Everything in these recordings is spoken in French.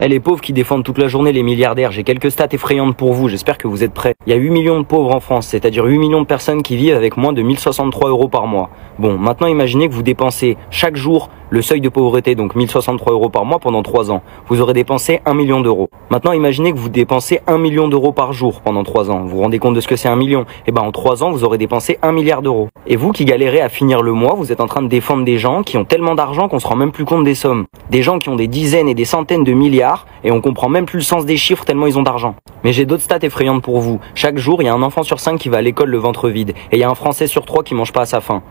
Les pauvres qui défendent toute la journée les milliardaires, j'ai quelques stats effrayantes pour vous, j'espère que vous êtes prêts. Il y a 8 millions de pauvres en France, c'est-à-dire 8 millions de personnes qui vivent avec moins de 1063 € par mois. Bon, maintenant imaginez que vous dépensez chaque jour le seuil de pauvreté, donc 1063 € par mois pendant 3 ans. Vous aurez dépensé 1 million d'euros. Maintenant imaginez que vous dépensez 1 million d'euros par jour pendant 3 ans. Vous vous rendez compte de ce que c'est 1 million? Et ben en 3 ans, vous aurez dépensé 1 milliard d'euros. Et vous qui galérez à finir le mois, vous êtes en train de défendre des gens qui ont tellement d'argent qu'on se rend même plus compte des sommes. Des gens qui ont des dizaines et des centaines de milliards et on comprend même plus le sens des chiffres tellement ils ont d'argent. Mais j'ai d'autres stats effrayantes pour vous. Chaque jour, il y a un enfant sur 5 qui va à l'école le ventre vide et il y a un Français sur 3 qui mange pas à sa faim.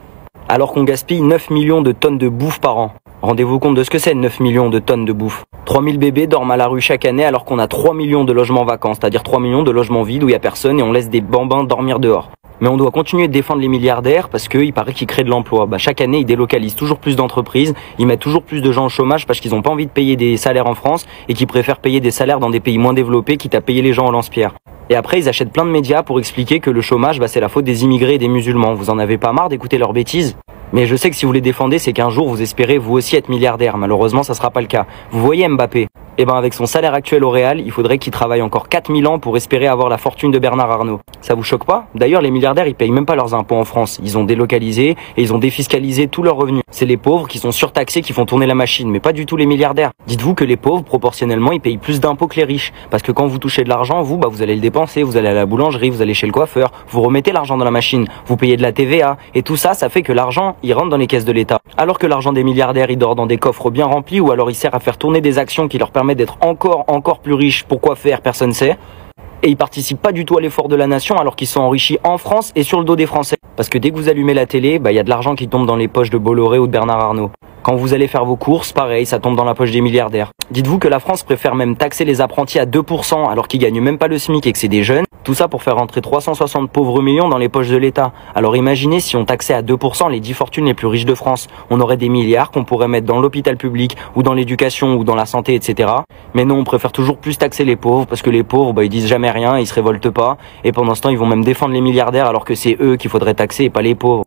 Alors qu'on gaspille 9 millions de tonnes de bouffe par an. Rendez-vous compte de ce que c'est 9 millions de tonnes de bouffe. 3000 bébés dorment à la rue chaque année alors qu'on a 3 millions de logements vacants, c'est-à-dire 3 millions de logements vides où il n'y a personne et on laisse des bambins dormir dehors. Mais on doit continuer de défendre les milliardaires parce qu'il paraît qu'ils créent de l'emploi. Chaque année, ils délocalisent toujours plus d'entreprises, ils mettent toujours plus de gens au chômage parce qu'ils n'ont pas envie de payer des salaires en France et qu'ils préfèrent payer des salaires dans des pays moins développés quitte à payer les gens au lance-pierre. Et après, ils achètent plein de médias pour expliquer que le chômage, c'est la faute des immigrés et des musulmans. Vous en avez pas marre d'écouter leurs bêtises? Mais je sais que si vous les défendez, c'est qu'un jour vous espérez vous aussi être milliardaire. Malheureusement, ça sera pas le cas. Vous voyez Mbappé? Eh ben avec son salaire actuel au Real, il faudrait qu'il travaille encore 4000 ans pour espérer avoir la fortune de Bernard Arnault. Ça vous choque pas? D'ailleurs, les milliardaires, ils payent même pas leurs impôts en France. Ils ont délocalisé et ils ont défiscalisé tous leurs revenus. C'est les pauvres qui sont surtaxés qui font tourner la machine, mais pas du tout les milliardaires. Dites-vous que les pauvres, proportionnellement, ils payent plus d'impôts que les riches. Parce que quand vous touchez de l'argent, vous allez le dépenser, vous allez à la boulangerie, vous allez chez le coiffeur, vous remettez l'argent dans la machine, vous payez de la TVA. Et tout ça, ça fait que l'argent, il rentre dans les caisses de l'État. Alors que l'argent des milliardaires, il dort dans des coffres bien remplis ou alors il sert à faire tourner des actions qui leur permettent d'être encore plus riches. Pourquoi faire? Personne sait. Et ils participent pas du tout à l'effort de la nation alors qu'ils sont enrichis en France et sur le dos des Français. Parce que dès que vous allumez la télé, y a de l'argent qui tombe dans les poches de Bolloré ou de Bernard Arnault. Quand vous allez faire vos courses, pareil, ça tombe dans la poche des milliardaires. Dites-vous que la France préfère même taxer les apprentis à 2% alors qu'ils gagnent même pas le SMIC et que c'est des jeunes. Tout ça pour faire rentrer 360 pauvres millions dans les poches de l'État. Alors imaginez si on taxait à 2% les 10 fortunes les plus riches de France. On aurait des milliards qu'on pourrait mettre dans l'hôpital public ou dans l'éducation ou dans la santé, etc. Mais non, on préfère toujours plus taxer les pauvres parce que les pauvres, ils disent jamais rien, ils se révoltent pas. Et pendant ce temps, ils vont même défendre les milliardaires alors que c'est eux qu'il faudrait taxer et pas les pauvres.